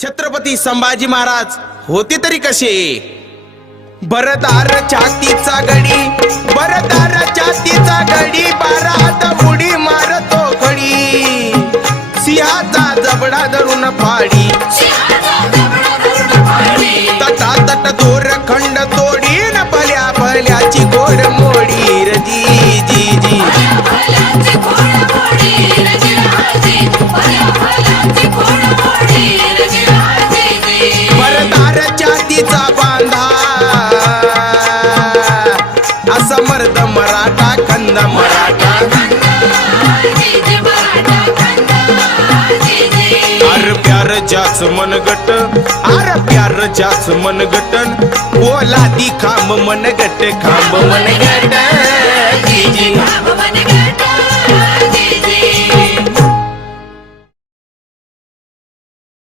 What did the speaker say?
छत्रपती संभाजी महाराज होते तरी कसे? बरदार छातीचा गडी बरदार छातीचा गडी बारा हात उडी मारतो खडी. सिंहाचा जबडा धरून फाडी. तटा तट दोर खंड बरदार छातीचा बांधा. असा मर्द मराठा खंद मराठा. अर प्यार जाच मनगट अर प्यार जाच मनगटन ओला दी खांब मनगट खांब मनगट